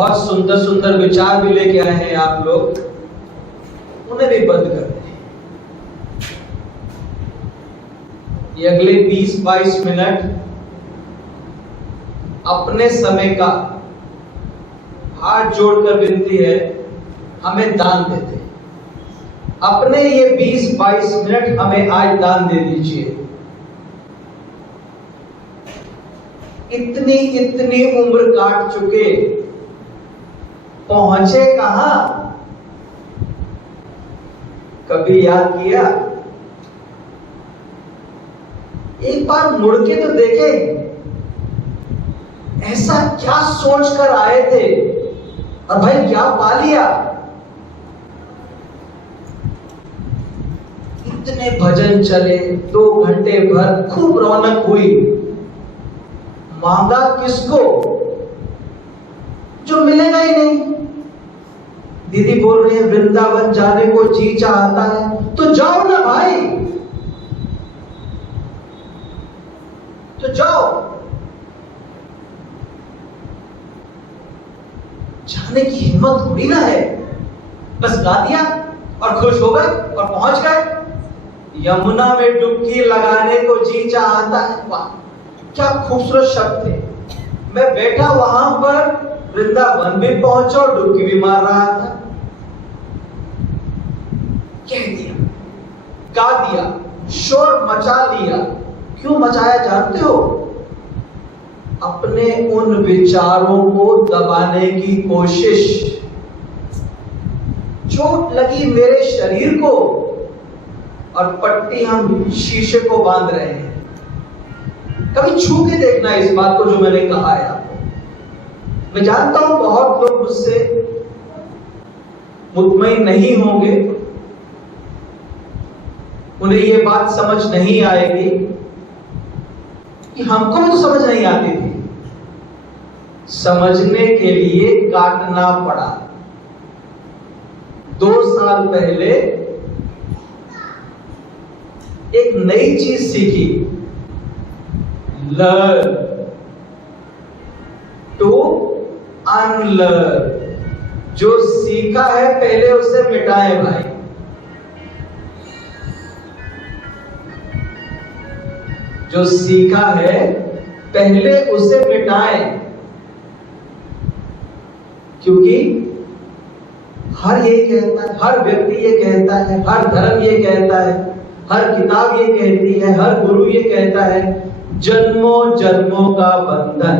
बहुत सुंदर सुंदर विचार भी लेके आए हैं आप लोग, उन्हें भी बंद कर दें। ये अगले 20-22 मिनट अपने समय का हाथ जोड़कर विनती है, हमें दान दे दे। अपने ये 20-22 मिनट हमें आज दान दे दीजिए। इतनी इतनी उम्र काट चुके, पहुंचे कहां? कभी याद किया? एक बार मुड़ के तो देखे, ऐसा क्या सोच कर आए थे और भाई क्या पा लिया। इतने भजन चले, 2 घंटे भर खूब रौनक हुई, मांगा किसको? जो मिलेगा ही नहीं। दीदी बोल रही है वृंदावन जाने को जी चाहता है, तो जाओ ना भाई, तो जाओ। जाने की हिम्मत थोड़ी ना है, बस गा दिया और खुश हो गए और पहुंच गए। यमुना में डुबकी लगाने को जी चाहता है, वाह क्या खूबसूरत शब्द थे। मैं बैठा वहां पर, वृंदावन भी पहुंचा और डुबकी भी मार रहा था। कह दिया, गा दिया, शोर मचा लिया। क्यों मचाया जानते हो? अपने उन विचारों को दबाने की कोशिश। चोट लगी मेरे शरीर को और पट्टी हम शीशे को बांध रहे हैं। कभी छू के देखना इस बात को जो मैंने कहा है आपको। मैं जानता हूं बहुत लोग मुझसे मुतमईन नहीं होंगे, उन्हें ये बात समझ नहीं आएगी कि हमको भी तो समझ नहीं आती थी। समझने के लिए काटना पड़ा। 2 साल पहले एक नई चीज सीखी, लर्न टू अनलर्न। जो सीखा है पहले उसे मिटाएं भाई। जो सीखा है पहले उसे मिटाएं, क्योंकि हर ये कहता है, हर व्यक्ति ये कहता है, हर धर्म ये कहता है, हर किताब ये कहती है, हर गुरु ये कहता है, जन्मों जन्मों का बंधन।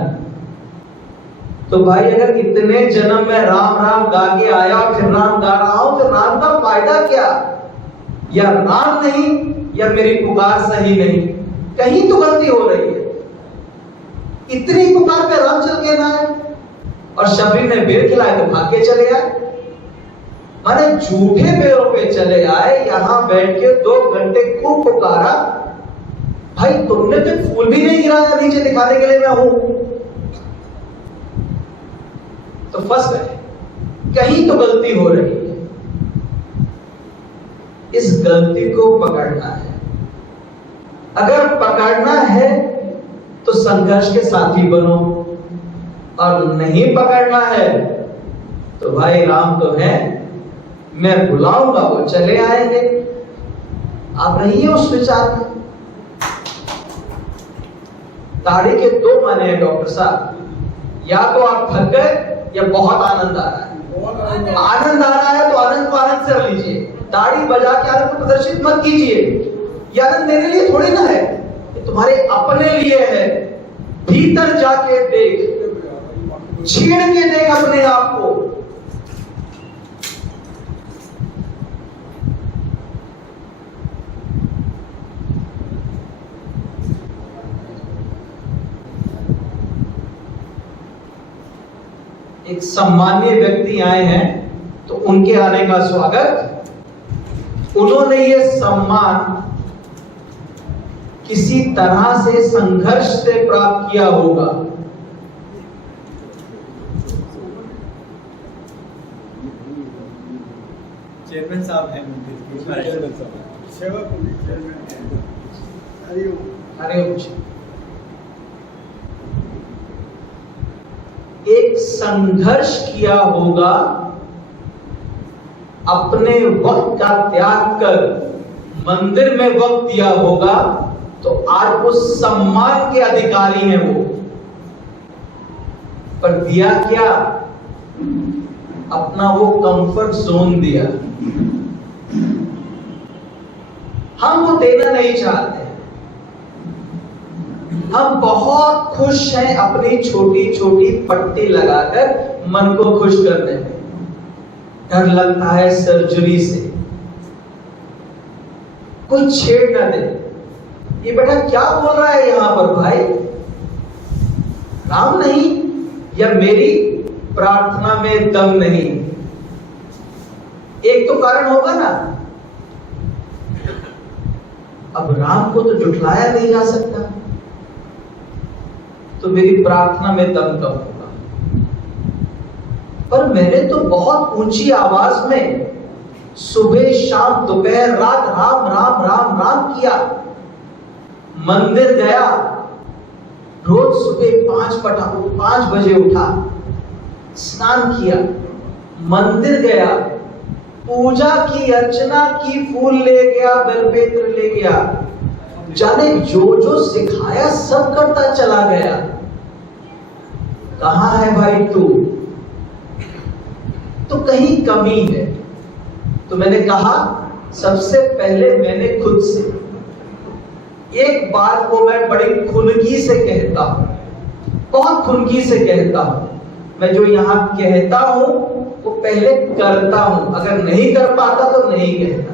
तो भाई अगर इतने जन्म में राम राम गा के आया और फिर राम गा रहा हूं, तो राम का फायदा क्या? या राम नहीं या मेरी पुकार सही नहीं, कहीं तो गलती हो रही है। इतनी पुकार पे राम चल के ना आए और शबरी ने बेर खिलाए तो भाग के चले आए। माने झूठे बेरों पे चले आए, यहां बैठ के 2 घंटे खूब पुकारा। भाई तुमने तो फूल भी नहीं गिराया नीचे दिखाने के लिए मैं हूं, तो फंस गए। कहीं तो गलती हो रही है। इस गलती को पकड़ना है। अगर पकड़ना है तो संघर्ष के साथी बनो, और नहीं पकड़ना है तो भाई राम तो है, मैं बुलाऊंगा वो चले आएंगे। आप रहिए उस विचार में। ताड़ी के 2 माने हैं डॉक्टर साहब, या तो आप थक गए या बहुत आनंद आ रहा है। आनंद आ रहा है तो आनंद को आनंद से लीजिए, ताड़ी बजा के आनंद को प्रदर्शित मत कीजिए। यह आनंद मेरे लिए थोड़ी ना है, ये तुम्हारे अपने लिए है। भीतर जाके देख, छीड़ के देख अपने आप को। एक सम्मानीय व्यक्ति आए हैं तो उनके आने का स्वागत। उन्होंने ये सम्मान किसी तरह से संघर्ष से प्राप्त किया होगा। चेयरमैन साहब हैं, एक संघर्ष किया होगा, अपने वक्त का त्याग कर मंदिर में वक्त दिया होगा, तो आज वो सम्मान के अधिकारी हैं वो। पर दिया क्या? अपना वो कंफर्ट जोन दिया। हम वो देना नहीं चाहते। हम बहुत खुश हैं अपनी छोटी छोटी पट्टी लगाकर मन को खुश करने में। डर लगता है सर्जरी से, कोई छेड़ ना दे। ये बेटा क्या बोल रहा है यहां पर भाई? राम नहीं या मेरी प्रार्थना में दम नहीं? एक तो कारण होगा ना। अब राम को तो झुठलाया नहीं जा सकता, तो मेरी प्रार्थना में दम कब होगा? पर मैंने तो बहुत ऊंची आवाज में सुबह शाम दोपहर रात राम राम राम राम किया। मंदिर गया, रोज सुबह 5 बजे उठा, स्नान किया, मंदिर गया, पूजा की, अर्चना की, फूल ले गया, बेलपत्र ले गया, जाने जो जो सिखाया सब करता चला गया। कहां है भाई तू? तो कहीं कमी है। तो मैंने कहा सबसे पहले मैंने खुद से एक बात को मैं बड़ी खुनगी से कहता हूं, बहुत खुनगी से कहता हूं। मैं जो यहां कहता हूं वो पहले करता हूं। अगर नहीं कर पाता तो नहीं कहता।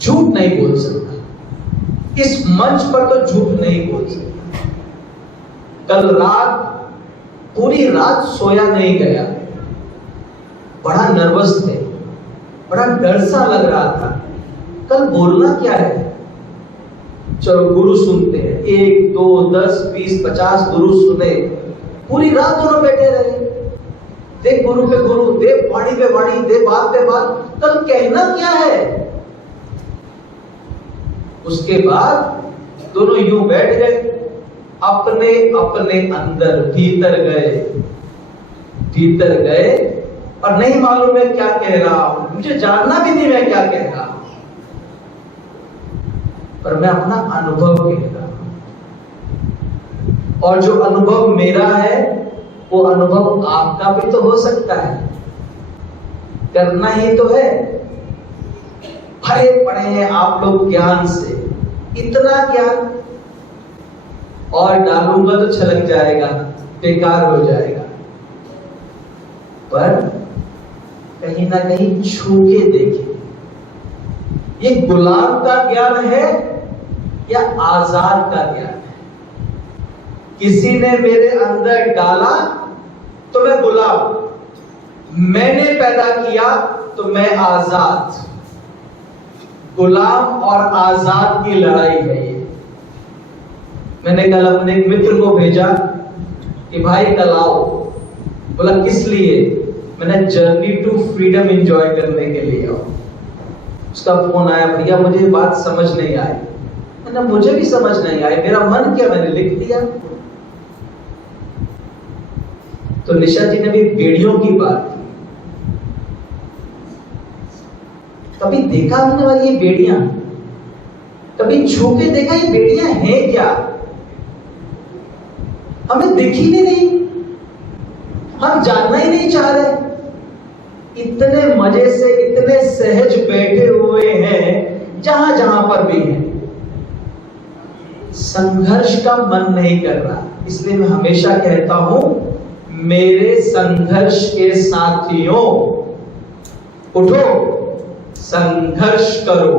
झूठ नहीं बोल सकता, इस मंच पर तो झूठ नहीं बोल सकता। कल रात पूरी रात सोया नहीं गया, बड़ा नर्वस थे, बड़ा डर सा लग रहा था। कल बोलना क्या है? चलो गुरु सुनते हैं, 1 2 10 20 50 गुरु सुने। पूरी रात दोनों बैठे रहे, दे गुरु पे गुरु, दे वाणी पे वाणी, दे बात पे बात। कल कहना क्या है? उसके बाद दोनों यूं बैठ गए, अपने अपने अंदर भीतर गए और नहीं मालूम मैं क्या कह रहा हूं, मुझे जानना भी नहीं मैं क्या कह रहा हूं, पर मैं अपना अनुभव कह रहा हूं। और जो अनुभव मेरा है वो अनुभव आपका भी तो हो सकता है। करना ही तो है। भरे पड़े हैं आप लोग ज्ञान से, इतना ज्ञान, और डालूंगा तो छलक जाएगा, बेकार हो जाएगा। पर कहीं ना कहीं छू के देखिए, ये गुलाम का ज्ञान है या आजाद का ज्ञान है? किसी ने मेरे अंदर डाला तो मैं गुलाम, मैंने पैदा किया तो मैं आजाद। गुलाम और आजाद की लड़ाई है ये। मैंने कल अपने एक मित्र को भेजा कि भाई कल आओ। बोला किस लिए? मैंने जर्नी टू फ्रीडम एंजॉय करने के लिए आओ। उसका फोन आया, भैया मुझे बात समझ नहीं आई। मैंने मुझे भी समझ नहीं आई, मेरा मन क्या, मैंने लिख दिया। तो निशा जी ने भी बेड़ियों की बात की। कभी देखा हमने वाली ये बेड़ियां? कभी छू के देखा ये बेड़ियां हैं क्या? हमें दिख ही नहीं, हम जानना ही नहीं चाह रहे। इतने मजे से, इतने सहज बैठे हुए हैं जहां जहां पर भी हैं। संघर्ष का मन नहीं कर रहा। इसलिए मैं हमेशा कहता हूं, मेरे संघर्ष के साथियों, उठो, संघर्ष करो,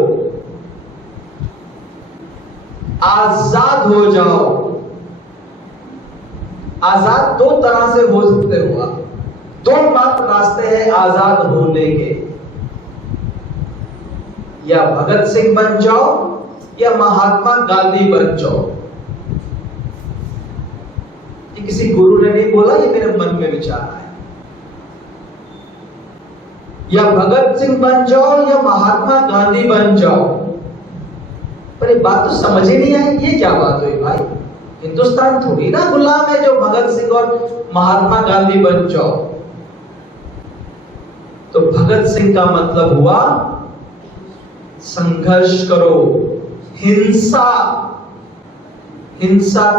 आजाद हो जाओ। आजाद दो तरह से हो सकते हो आप। दो मात्र रास्ते हैं आजाद होने के, या भगत सिंह बन जाओ या महात्मा गांधी बन जाओ। ये किसी गुरु ने नहीं बोला, ये मेरे मन में विचार आया। या भगत सिंह बन जाओ या महात्मा गांधी बन जाओ। पर ये बात तो समझ ही नहीं आई। ये क्या बात हुई भाई? हिंदुस्तान थोड़ी ना गुलाम है जो भगत सिंह और महात्मा गांधी बन जाओ। तो भगत सिंह का मतलब हुआ संघर्ष करो, हिंसा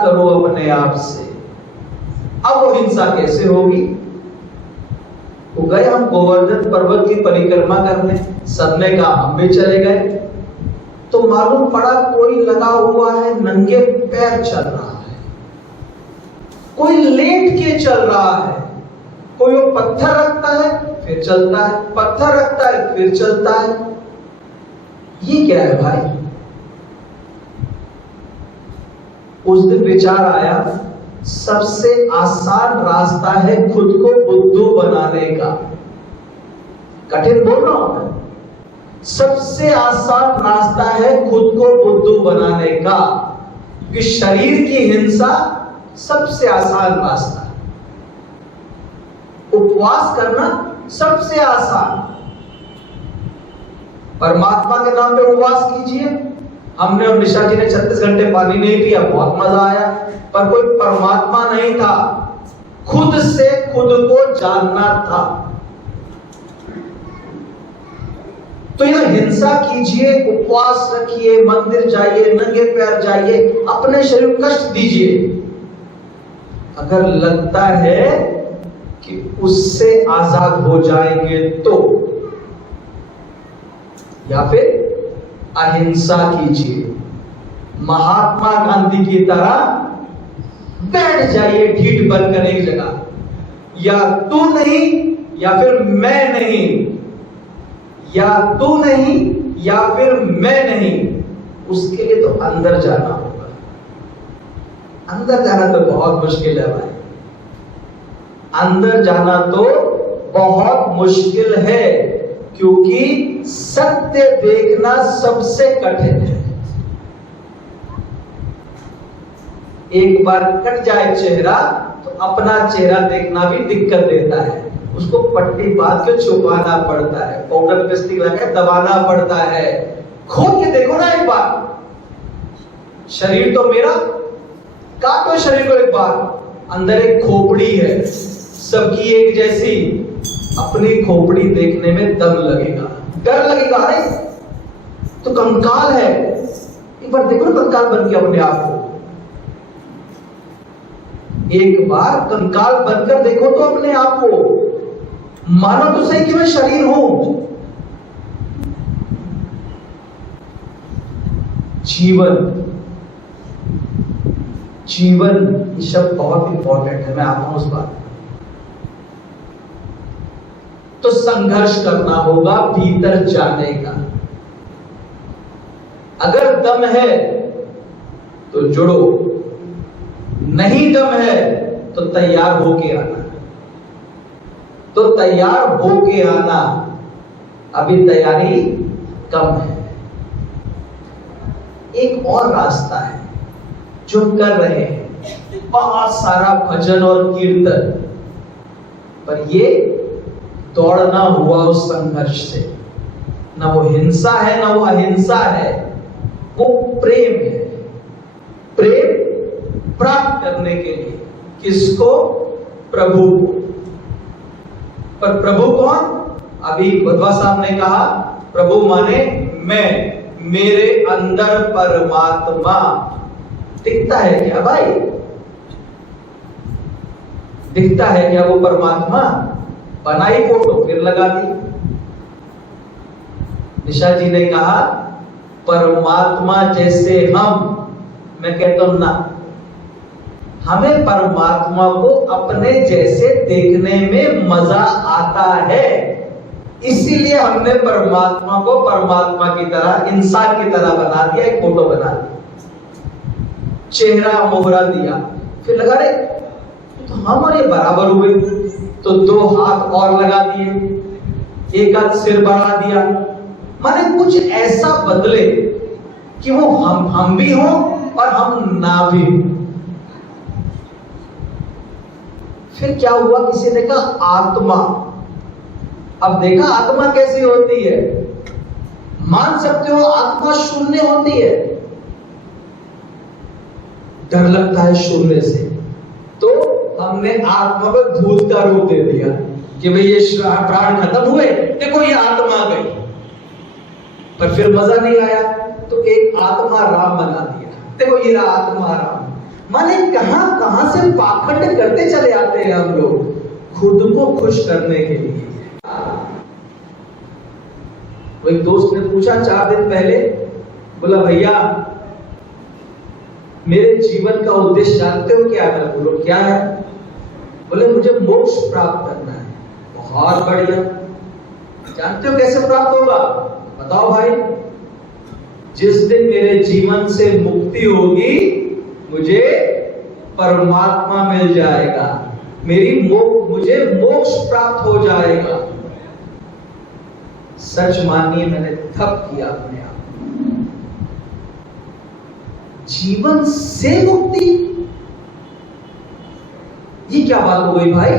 करो अपने आप से। अब वो हिंसा कैसे होगी? वो गए हम गोवर्धन पर्वत की परिक्रमा करने, सबने कहा हम भी चले गए। तो मालूम पड़ा कोई लगा हुआ है नंगे पैर चल रहा है, कोई लेट के चल रहा है, कोई वो पत्थर रखता है फिर चलता है, पत्थर रखता है फिर चलता है। ये क्या है भाई? उस दिन विचार आया, सबसे आसान रास्ता है खुद को बुद्धू बनाने का। कठिन बोल रहा हूं मैं, सबसे आसान रास्ता है खुद को बुद्धू बनाने का, क्योंकि शरीर की हिंसा सबसे आसान रास्ता है। उपवास करना सबसे आसान, परमात्मा के नाम पे उपवास कीजिए। हमने और निशा जी ने 36 घंटे पानी नहीं पिया, बहुत मजा आया, पर कोई परमात्मा नहीं था, खुद से खुद को जानना था। तो यह हिंसा कीजिए, उपवास रखिए, मंदिर जाइए, नंगे पैर जाइए, अपने शरीर को कष्ट दीजिए। अगर लगता है कि उससे आजाद हो जाएंगे तो, या फिर अहिंसा कीजिए, महात्मा गांधी की तरह बैठ जाइए ढीठ बनकर एक जगह, या तू नहीं या फिर मैं नहीं, या तू नहीं या फिर मैं नहीं। उसके लिए तो अंदर जाना होगा। अंदर जाना तो बहुत मुश्किल है भाई, अंदर जाना तो बहुत मुश्किल है, क्योंकि सत्य देखना सबसे कठिन है। एक बार कट जाए चेहरा तो अपना चेहरा देखना भी दिक्कत देता है, उसको पट्टी बांध के छुपाना पड़ता है, पाउडर लिपस्टिक लगा दबाना पड़ता है। खोल के देखो ना एक बार, शरीर तो मेरा, काटो शरीर को एक बार, अंदर एक खोपड़ी है, सबकी एक जैसी, अपनी खोपड़ी देखने में दम लगेगा, डर लगेगा। अरे तो कंकाल है, एक बार देखो ना कंकाल बन के अपने आप को, एक बार कंकाल बनकर देखो तो अपने आप को, मानो तो सही कि मैं शरीर हूं। जीवन ये शब्द बहुत इंपॉर्टेंट है, मैं आता हूं उस बात। तो संघर्ष करना होगा भीतर जाने का। अगर दम है तो जुड़ो, नहीं दम है तो तैयार होके आना। तो तैयार होके आना, अभी तैयारी कम है। एक और रास्ता है जो कर रहे हैं, बहुत सारा भजन और कीर्तन, पर ये दौड़ना हुआ उस संघर्ष से। ना वो हिंसा है ना वो अहिंसा है, वो प्रेम है। प्रेम प्राप्त करने के लिए किसको? प्रभु को। पर प्रभु कौन? अभी बधवा साहब ने कहा प्रभु माने मैं, मेरे अंदर परमात्मा। दिखता है क्या भाई? दिखता है क्या वो परमात्मा? बनाई फोटो फिर लगा दी। निशा जी ने कहा परमात्मा जैसे हम, मैं कहता हूं ना, हमें परमात्मा को अपने जैसे देखने में मजा आता है, इसीलिए हमने परमात्मा को परमात्मा की तरह, इंसान की तरह बना दिया, एक फोटो बना दी, चेहरा मोहरा दिया, फिर लगा रहे तो हम और ये बराबर हुए, तो दो हाथ और लगा दिए, एक हाथ सिर बढ़ा दिया, माने कुछ ऐसा बदले कि वो हम भी हों और हम ना भी हों। फिर क्या हुआ? किसी ने कहा आत्मा। अब देखा आत्मा कैसी होती है, मान सकते हो आत्मा शून्य होती है, डर लगता है शून्य से, तो हमने आत्मा को भूत का रूप दे दिया कि भाई ये प्राण खत्म हुए, देखो ये आत्मा गई। पर फिर मजा नहीं आया तो एक आत्मा राम बना दिया, देखो ये रहा आत्मा राम। माने कहां कहां से पाखंड करते चले आते हैं हम लोग खुद को खुश करने के लिए। वो एक दोस्त ने पूछा 4 दिन पहले, बोला भैया मेरे जीवन का उद्देश्य जानते हो क्या है? बोलो क्या है? बोले मुझे मोक्ष प्राप्त करना है। बहुत बढ़िया, जानते हो कैसे प्राप्त होगा? बताओ भाई। जिस दिन मेरे जीवन से मुक्ति होगी मुझे परमात्मा मिल जाएगा, मुझे मोक्ष प्राप्त हो जाएगा। सच मानिए मैंने थप किया अपने आप। जीवन से मुक्ति, ये क्या बात हो गई भाई?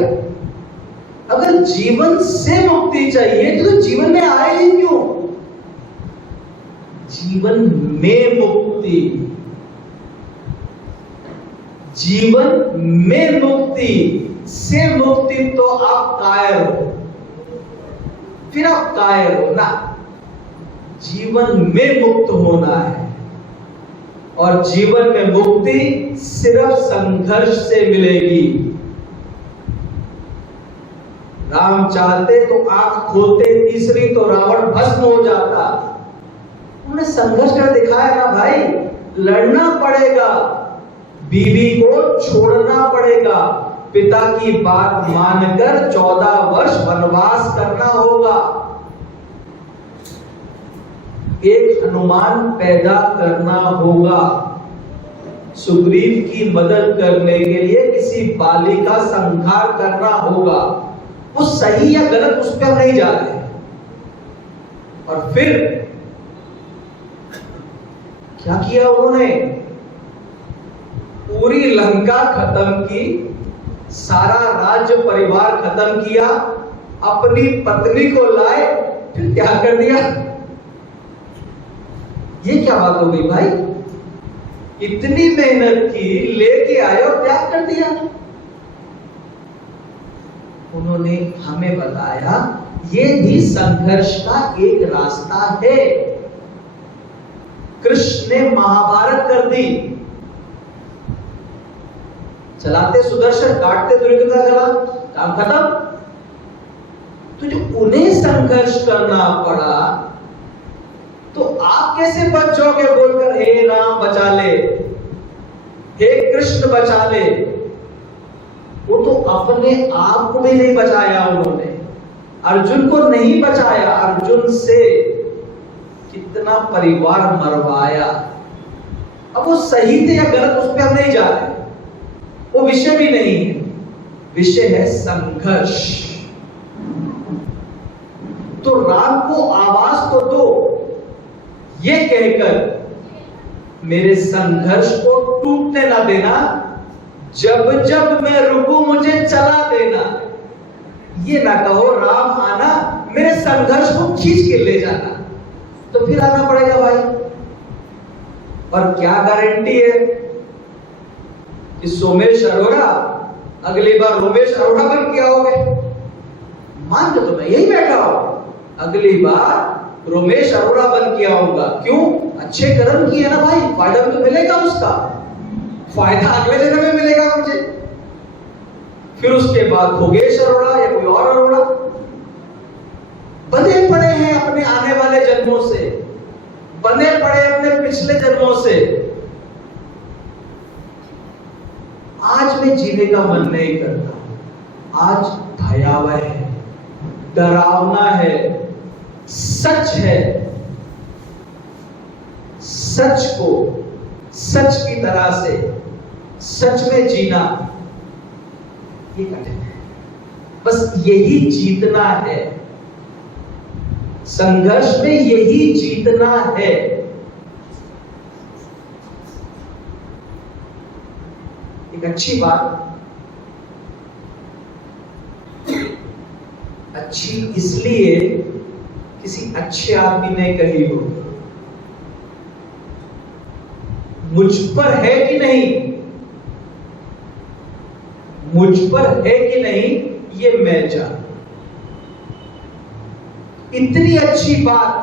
अगर जीवन से मुक्ति चाहिए तो जीवन में आए ही क्यों? जीवन में मुक्ति, जीवन में मुक्ति से मुक्ति तो आप कायर हो, फिर आप कायर हो ना। जीवन में मुक्त होना है और जीवन में मुक्ति सिर्फ संघर्ष से मिलेगी। राम चाहते तो आंख खोलते तीसरी तो रावण भस्म हो जाता। उन्होंने संघर्ष कर दिखाया ना भाई, लड़ना पड़ेगा, बीवी को छोड़ना पड़ेगा, पिता की बात मानकर 14 वर्ष वनवास करना होगा, एक हनुमान पैदा करना होगा, सुग्रीव की मदद करने के लिए किसी बाली का संहार करना होगा। वो सही या गलत उस पर नहीं जा रहे। और फिर क्या किया उन्होंने? पूरी लंका खत्म की, सारा राज्य परिवार खत्म किया, अपनी पत्नी को लाए, फिर त्याग कर दिया। ये क्या बात हो गई भाई? इतनी मेहनत की, लेके आए और त्याग कर दिया। उन्होंने हमें बताया ये भी संघर्ष का एक रास्ता है। कृष्ण ने महाभारत कर दी, चलाते सुदर्शन, काटते दुर्योधन का गला, काम खत्म। तो जो उन्हें संघर्ष करना पड़ा, तो आप कैसे बच जाओगे बोलकर हे राम बचा ले, हे कृष्ण बचा ले? वो तो अपने आप को भी नहीं बचाया उन्होंने, अर्जुन को नहीं बचाया, अर्जुन से कितना परिवार मरवाया। अब वो सही थे या गलत उस पर हम नहीं जा रहे, वो विषय भी नहीं है, विषय है संघर्ष। तो राम को आवाज तो दो, ये कहकर मेरे संघर्ष को टूटने ना देना, जब जब मैं रुकूं मुझे चला देना। ये ना कहो राम आना, मेरे संघर्ष को खींच के ले जाना, तो फिर आना पड़ेगा भाई। और क्या गारंटी है कि सोमेश अरोड़ा अगली बार रोमेश अरोड़ा बन के आओगे? मान के तो मैं यही बैठा हूं, अगली बार रोमेश अरोड़ा बन के आऊंगा। क्यों? अच्छे कर्म किए ना भाई, फायदा भी तो मिलेगा उसका, फायदा अगले जन्म में मिलेगा मुझे। फिर उसके बाद भोगेश अरोड़ा या कोई और अरोड़ा बंधे पड़े हैं अपने आने वाले जन्मों से, बंधे पड़े अपने पिछले जन्मों से। आज में जीने का मन नहीं करता, आज भयावह है, डरावना है, सच है। सच को सच की तरह से सच में जीना ये कठिन है, बस यही जीतना है, संघर्ष में यही जीतना है। एक अच्छी बात, अच्छी इसलिए किसी अच्छे आदमी ने कही हो, मुझ पर है कि नहीं मुझ पर है कि नहीं ये मैं जानूं। इतनी अच्छी बात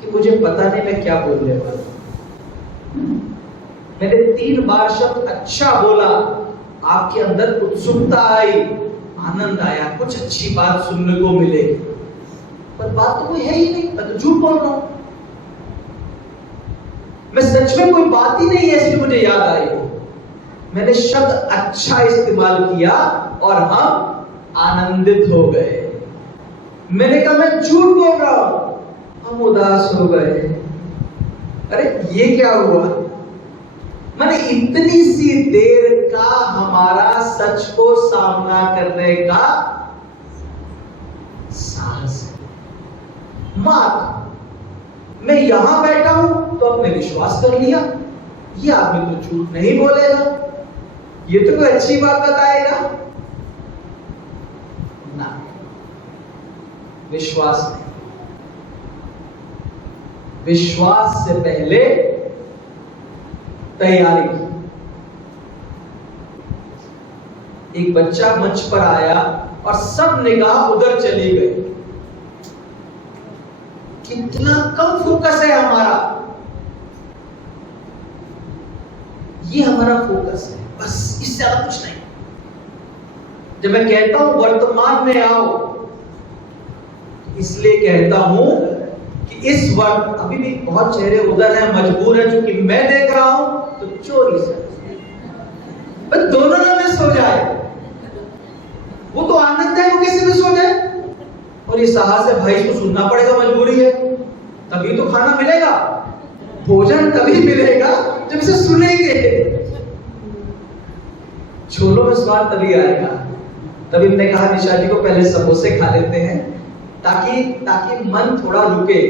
कि मुझे पता नहीं मैं क्या बोलने वाला। मैंने 3 बार शब्द अच्छा बोला, आपके अंदर उत्सुकता आई, आनंद आया, कुछ अच्छी बात सुनने को मिलेगी, पर बात तो कोई है ही नहीं, मैं तो झूठ बोल रहा हूं। मैं सच में कोई बात ही नहीं है इसलिए मुझे याद आई। मैंने शब्द अच्छा इस्तेमाल किया और हम आनंदित हो गए। मैंने कहा मैं झूठ बोल रहा हूं, हम उदास हो गए। अरे ये क्या हुआ? मैंने इतनी सी देर का हमारा सच को सामना करने का साहस है। मात्र मैं यहां बैठा हूं तो आपने विश्वास कर लिया, ये आदमी तो झूठ नहीं बोलेगा, ये तो कोई अच्छी बात बताएगा ना। विश्वास नहीं। विश्वास से पहले तैयारी की। एक बच्चा मंच पर आया और सब निगाह उधर चली गई। कितना कम फोकस है हमारा। ये हमारा फोकस है, बस, इससे ज्यादा कुछ नहीं। जब मैं कहता हूं वर्तमान में आओ, इसलिए कहता हूं कि इस वक्त अभी भी बहुत चेहरे उधर हैं, मजबूर हैं, क्योंकि मैं देख रहा हूं तो चोरी से बस दोनों ना में सो जाए। वो तो आनंद है, वो किसी में सो जाए। और ये साहस है भाई, इसको सुनना पड़ेगा, मजबूरी है, तभी तो खाना मिलेगा, भोजन तभी मिलेगा जब इसे सुनेंगे। छोलों में स्वाद तभी आएगा। तभी हमने कहा निशा जी को पहले समोसे खा लेते हैं ताकि मन थोड़ा रुके।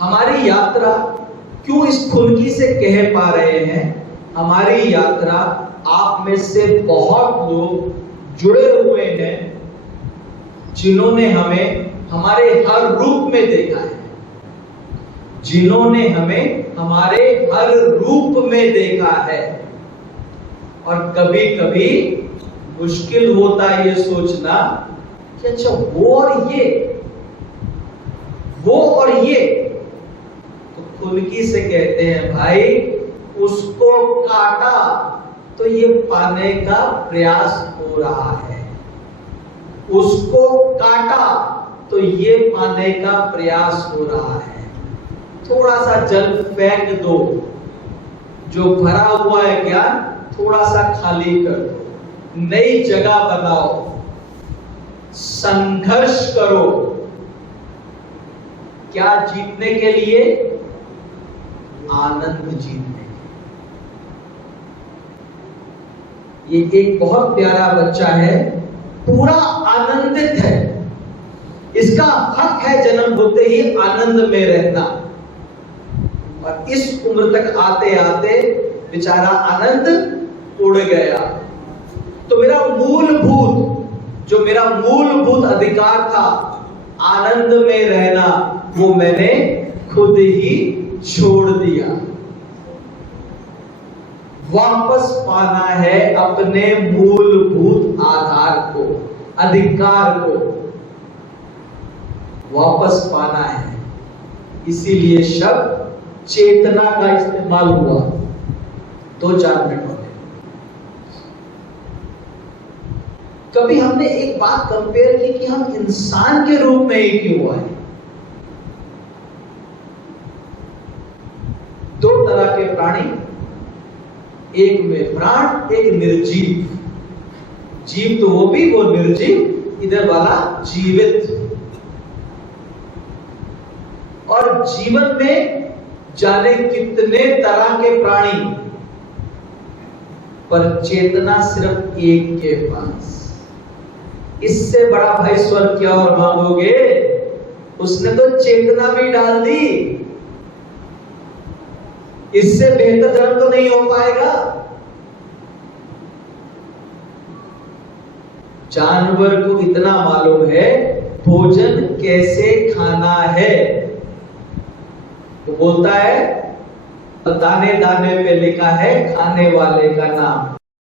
हमारी यात्रा क्यों इस खुनकी से कह पा रहे हैं? हमारी यात्रा आप में से बहुत लोग जुड़े हुए हैं जिन्होंने हमें हमारे हर रूप में देखा है, जिन्होंने हमें हमारे हर रूप में देखा है। और कभी कभी मुश्किल होता है ये सोचना कि अच्छा वो और ये तो खुनकी से कहते हैं भाई, उसको काटा तो ये पाने का प्रयास हो रहा है, उसको काटा तो ये पाने का प्रयास हो रहा है। थोड़ा सा जल फेंक दो, जो भरा हुआ है ज्ञान थोड़ा सा खाली कर दो, नई जगह बनाओ, संघर्ष करो। क्या जीतने के लिए? आनंद जीतने। ये एक बहुत प्यारा बच्चा है, पूरा आनंदित है, इसका हक है जन्म होते ही आनंद में रहना। और इस उम्र तक आते आते बेचारा आनंद उड़ गया। तो मेरा मूलभूत अधिकार था आनंद में रहना, वो मैंने खुद ही छोड़ दिया। वापस पाना है अपने मूलभूत आधार को, अधिकार को वापस पाना है। इसीलिए शब्द चेतना का इस्तेमाल हुआ। 2-4 मिनट हो गए। कभी हमने एक बात कंपेयर की कि हम इंसान के रूप में ही क्यों आए? 2 तरह के प्राणी, एक में प्राण, एक निर्जीव। जीव तो वो निर्जीव, इधर वाला जीवित। और जीवन में जाने कितने तरह के प्राणी, पर चेतना सिर्फ एक के पास। इससे बड़ा भाई स्वर्ग क्या और मांगोगे? उसने तो चेतना भी डाल दी, इससे बेहतर जन्म तो नहीं हो पाएगा। जानवर को इतना मालूम है भोजन कैसे खाना है, वो बोलता है दाने दाने पे लिखा है खाने वाले का नाम।